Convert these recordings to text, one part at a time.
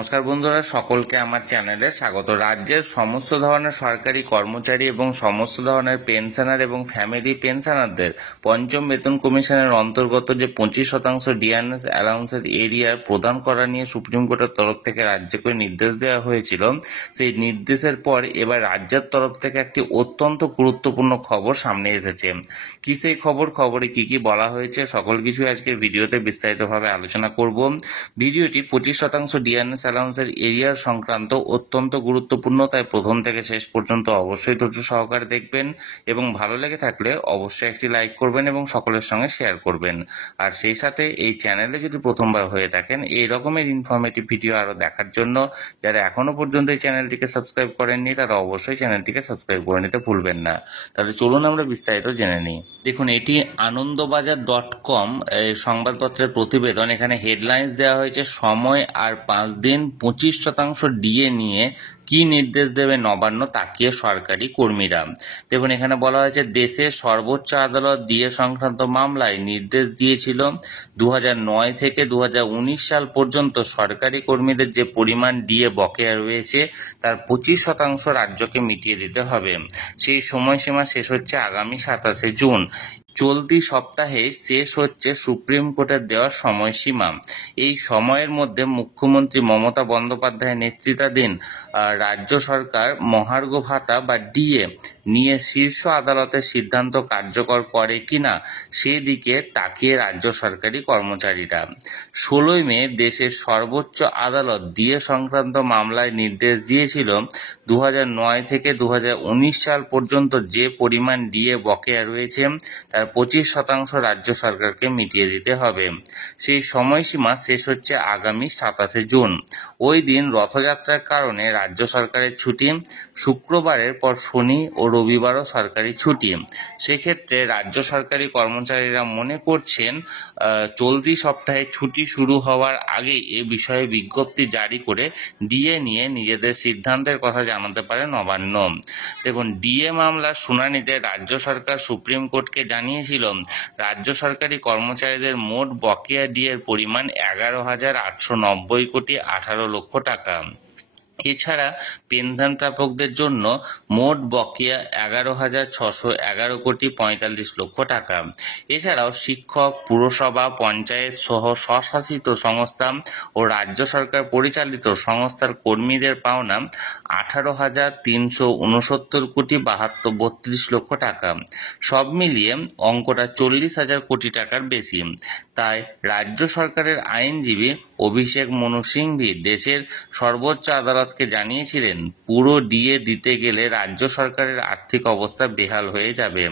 নমস্কার বন্ধুরা, সকলকে আমার চ্যানেলে স্বাগত। রাজ্যের সমস্ত ধরনের সরকারি কর্মচারী এবং সমস্ত ধরনের পেনশনার এবং ফ্যামিলি পেনশনারদের পঞ্চম বেতন কমিশনের অন্তর্গত যে 25% ডিআরএস অ্যালাউন্সের এরিয়ার প্রদান করা নিয়ে সুপ্রিম কোর্টের তরফ থেকে রাজ্যকে নির্দেশ দেওয়া হয়েছিল। সেই নির্দেশের পর এবার রাজ্যের তরফ থেকে একটি অত্যন্ত গুরুত্বপূর্ণ খবর সামনে এসেছে। কি সেই খবরে কি কি বলা হয়েছে সকল কিছু আজকের ভিডিওতে বিস্তারিতভাবে আলোচনা করব। ভিডিওটি 25% ডিআরএস অ্যালাউন্সের এরিয়ার সংক্রান্ত অত্যন্ত গুরুত্বপূর্ণ, তাই প্রথম থেকে শেষ পর্যন্ত অবশ্যই ধৈর্য সহকারে দেখবেন এবং ভালো লেগে থাকলে অবশ্যই একটি লাইক করবেন এবং সকলের সঙ্গে শেয়ার করবেন। আর সেই সাথে এই চ্যানেলে যদি প্রথমবার হয়ে থাকেন এই রকমের ইনফরমেটিভ ভিডিও আরও দেখার জন্য যারা এখনো পর্যন্ত এই চ্যানেলটিকে সাবস্ক্রাইব করেননি তারা অবশ্যই চ্যানেলটিকে সাবস্ক্রাইব করে নিতে ভুলবেন না। তাহলে চলুন আমরা বিস্তারিত জেনে নিই। দেখুন, এটি আনন্দবাজার.com সংবাদপত্রের প্রতিবেদন। এখানে হেডলাইন্স দেওয়া হয়েছে, সময় আর 5 দিন, 25% ডিএ নিয়ে কি নির্দেশ দেবে নবান্ন, তাকিয়ে সরকারি কর্মীরা। দেখুন, এখানে বলা হয়েছে দেশের সর্বোচ্চ আদালত ডিএ সংক্রান্ত মামলায় নির্দেশ দিয়েছিল 2009 থেকে 2019 সাল পর্যন্ত সরকারি কর্মীদের যে পরিমাণ ডিএ বকেয়া রয়েছে তার 25% রাজ্যকে মিটিয়ে দিতে হবে। সেই সময়সীমা শেষ হচ্ছে আগামী 27 জুন। চলতি সপ্তাহে শেষ হচ্ছে সুপ্রিম কোর্টের দেওয়া সময়সীমা। এই সময়ের মধ্যে মুখ্যমন্ত্রী মমতা বন্দ্যোপাধ্যায়ের নেতৃত্বাধীন রাজ্য সরকার মহার্ঘ ভাতা বা ডিএ নিয়ে শীর্ষ আদালতের সিদ্ধান্ত কার্যকর করে কিনা সেদিকে তাকিয়ে রাজ্য সরকারি কর্মচারীরা। 16 মে দেশের সর্বোচ্চ আদালত ডিএ সংক্রান্ত মামলায় নির্দেশ দিয়েছিল 2009 থেকে 2019 সাল পর্যন্ত যে পরিমাণ ডিএ বকেয়া রয়েছে তার 25% রাজ্য সরকারকে মিটিয়ে দিতে হবে। সেই সময়সীমা শেষ হচ্ছে আগামী 27 জুন। ওই দিন রথযাত্রার কারণে রাজ্য সরকারের ছুটি, শুক্রবারের পর শনি ও রবিবারও সরকারি ছুটি। সেক্ষেত্রে রাজ্য সরকারি কর্মচারীরা মনে করছেন চলতি সপ্তাহে ছুটি শুরু হওয়ার আগে এ বিষয়ে বিজ্ঞপ্তি জারি করে ডিএ নিয়ে নিজেদের সিদ্ধান্তের কথা জানাতে পারে নবান্ন। দেখুন, ডিএ মামলার শুনানিতে রাজ্য সরকার সুপ্রিম কোর্টকে জানিয়েছিল রাজ্য সরকারি কর্মচারীদের মোট বকেয়া ডিএর পরিমাণ 11,890 কোটি 18 লক্ষ টাকা। এছাড়া পেনশন প্রাপকদের জন্য মোট বকেয়া 11,611 কোটি 45 লক্ষ টাকা। এছাড়াও শিক্ষক, পুরসভা, পঞ্চায়েত সহ স্বশাসিত সংস্থা ও রাজ্য সরকার পরিচালিত সংস্থার কর্মীদের পাওনা 18,369 কোটি 32 লক্ষ টাকা। সব মিলিয়ে অঙ্কটা 40,000 কোটি টাকার বেশি। তাই রাজ্য সরকারের আইনজীবী অভিষেক মনু সিংভি দেশের সর্বোচ্চ আদালতকে জানিয়েছিলেন পুরো ডিএ দিতে গেলে রাজ্য সরকারের আর্থিক অবস্থা বেহাল হয়ে যাবে।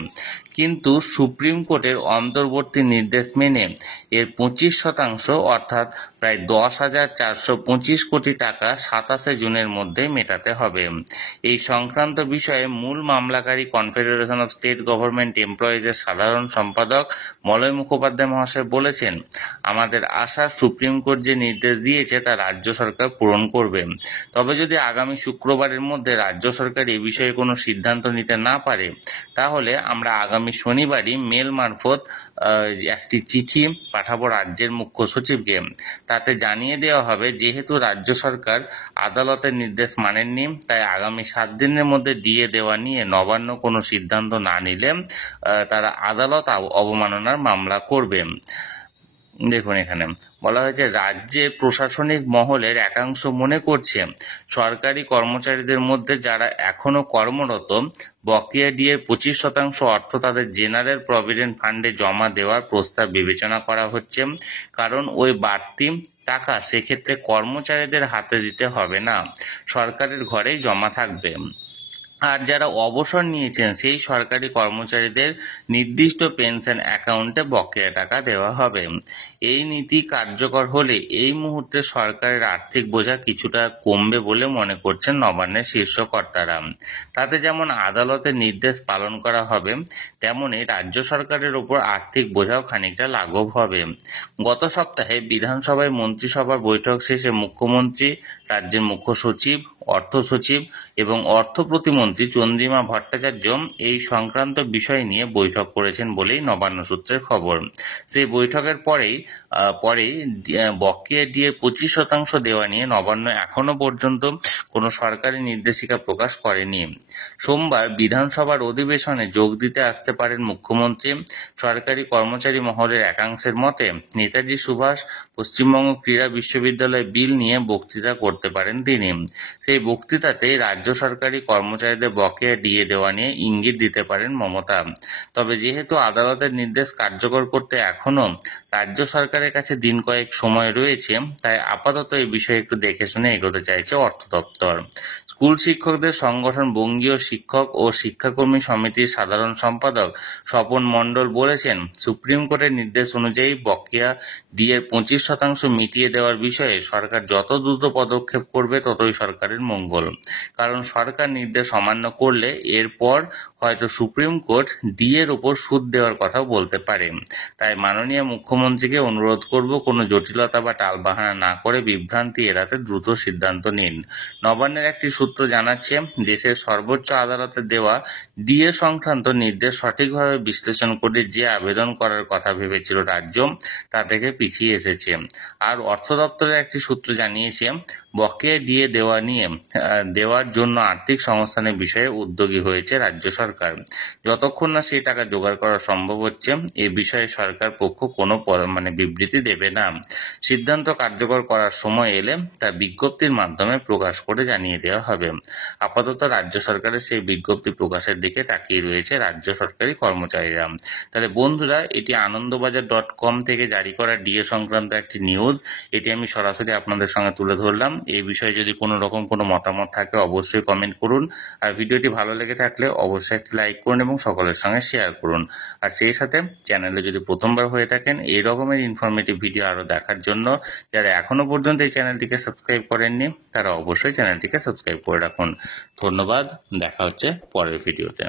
কিন্তু সুপ্রিম কোর্টের অন্তর্বর্তী নির্দেশ মেনে এর 25% অর্থাৎ প্রায় 10,425 কোটি টাকা 27 জুনের মধ্যে মেটাতে হবে। এই সংক্রান্ত বিষয়ে মূল মামলাকারী কনফেডারেশন অফ স্টেট গভর্নমেন্ট এমপ্লয়িজের সাধারণ সম্পাদক মলয় মুখোপাধ্যায় মহাশয় বলেছেন, আমাদের আশা সুপ্রিম কোর্ট যে নির্দেশ দিয়েছে তা রাজ্য সরকার পূরণ করবে। তবে যদি আগামী শুক্রবারের মধ্যে রাজ্য সরকার এ বিষয়ে কোনো সিদ্ধান্ত নিতে না পারে তাহলে আমরা আগামী শনিবারই মেল মারফত একটি চিঠি পাঠাবো রাজ্যের মুখ্য সচিবকে। তাতে জানিয়ে দেওয়া হবে যেহেতু রাজ্য সরকার আদালতের নির্দেশ মানেননি তাই আগামী 7 দিনের মধ্যে ডিএ দেওয়া নিয়ে নবান্ন কোনো সিদ্ধান্ত না নিলে তারা আদালত অবমাননার মামলা করবে। দেখুন, এখানে বলা হয়েছে রাজ্যে প্রশাসনিক মহলের একাংশ মনে করছে সরকারি কর্মচারীদের মধ্যে যারা এখনো কর্মরত বকেয়া ডিএর 25% অর্থ তাদের জেনারেল প্রভিডেন্ট ফান্ডে জমা দেওয়ার প্রস্তাব বিবেচনা করা হচ্ছে, কারণ ওই বাড়তি টাকা সেক্ষেত্রে কর্মচারীদের হাতে দিতে হবে না, সরকারের ঘরেই জমা থাকবে। আর যারা অবসর নিয়েছেন সেই সরকারি কর্মচারীদের নির্দিষ্ট পেনশন অ্যাকাউন্টে বকেয়া টাকা দেওয়া হবে। এই নীতি কার্যকর হলে এই মুহূর্তে সরকারের আর্থিক বোঝা কিছুটা কমবে বলে মনে করছেন নবান্নের শীর্ষ কর্তারা। তাতে যেমন আদালতের নির্দেশ পালন করা হবে তেমনি রাজ্য সরকারের উপর আর্থিক বোঝাও খানিকটা লাঘব হবে। গত সপ্তাহে বিধানসভায় মন্ত্রিসভার বৈঠক শেষে মুখ্যমন্ত্রী রাজ্যের মুখ্য সচিব, অর্থ সচিব এবং অর্থ প্রতিমন্ত্রী চন্দ্রিমা ভট্টাচার্য এই সংক্রান্ত বিষয় নিয়ে বৈঠক করেছেন বলেই নবান্ন সূত্রের খবর। সেই বৈঠকের পরেই বকেয়া ডিএর 25% দেওয়া নিয়ে নবান্ন এখনো পর্যন্ত কোনো সরকারি নির্দেশিকা প্রকাশ করেনি। সোমবার বিধানসভার অধিবেশনে যোগ দিতে আসতে পারেন মুখ্যমন্ত্রী। সরকারি কর্মচারী মহলের একাংশের মতে নেতাজি সুভাষ পশ্চিমবঙ্গ ক্রীড়া বিশ্ববিদ্যালয় বিল নিয়ে বক্তৃতা করতে পারেন তিনি। সেই বক্তৃতাতে রাজ্য সরকারি কর্মচারীদের বকেয়া ডিএ দেওয়া নিয়ে ইঙ্গিত দিতে পারেন মমতা। তবে যেহেতু আদালতের নির্দেশ কার্যকর করতে এখনো রাজ্য সরকারের কাছে দিন কয়েক সময় রয়েছে, তাই আপাতত এই বিষয়ে একটু দেখে শুনে এগোতে চাইছে অর্থ দপ্তর। স্কুল শিক্ষকদের সংগঠন বঙ্গীয় শিক্ষক ও শিক্ষাকর্মী সমিতির সাধারণ সম্পাদক স্বপন মণ্ডল বলেছেন, সুপ্রিম কোর্টের নির্দেশ অনুযায়ী বকেয়া ডিএর 25% মিটিয়ে দেওয়ার বিষয়ে সরকার যত দ্রুত পদক্ষেপ করবে ততই সরকারের মঙ্গল। কারণ সরকার নির্দেশ অমান্য করলে এরপর হয়তো সুপ্রিম কোর্ট ডিএর উপর সুদ দেওয়ার কথাও বলতে পারে। তাই মাননীয় মুখ্যমন্ত্রীকে অনুরোধ করব, কোনো জটিলতা বা টালবাহানা না করে বিভ্রান্তি এড়াতে দ্রুত সিদ্ধান্ত নিন। নবান্নের একটি সূত্র জানাচ্ছে, দেশের সর্বোচ্চ আদালতে দেওয়া ডিএ সংক্রান্ত নির্দেশ সঠিকভাবে বিশ্লেষণ করে যে আবেদন করার কথা ভেবেছিল রাজ্য, তা থেকে পিছিয়ে এসেছে। আর অর্থ দপ্তরের একটি সূত্র জানিয়েছে, বকেয়া ডিএ দেওয়ার জন্য আর্থিক সংস্থানের বিষয়ে উদ্যোগী হয়েছে রাজ্য সরকার। যতক্ষণ না সেই টাকা জোগাড় করা সম্ভব হচ্ছে, এ বিষয়ে সরকার পক্ষ কোনো বিবৃতি দেবে না। সিদ্ধান্ত কার্যকর করার সময় এলে তা বিজ্ঞপ্তির মাধ্যমে প্রকাশ করে জানিয়ে দেওয়া হবে। আপাতত রাজ্য সরকারের সেই বিজ্ঞপ্তি প্রকাশের দিকে তাকিয়ে রয়েছে রাজ্য সরকারি কর্মচারীরা। তাহলে বন্ধুরা, এটি আনন্দবাজার.com থেকে জারি করা ডিএ সংক্রান্ত একটি নিউজ। এটি আমি সরাসরি আপনাদের সঙ্গে তুলে ধরলাম। এই বিষয়ে যদি কোনো রকম কোনো মতামত থাকে অবশ্যই কমেন্ট করুন। আর ভিডিওটি ভালো লেগে থাকলে অবশ্যই একটি লাইক করুন এবং সকলের সঙ্গে শেয়ার করুন। আর সেই সাথে চ্যানেলে যদি প্রথমবার হয়ে থাকেন এই রকমের ইনফরমেটিভ ভিডিও আরও দেখার জন্য যারা এখনো পর্যন্ত এই চ্যানেলটিকে সাবস্ক্রাইব করেননি তারা অবশ্যই চ্যানেলটিকে সাবস্ক্রাইব করে রাখুন। ধন্যবাদ, দেখা হচ্ছে পরের ভিডিওতে।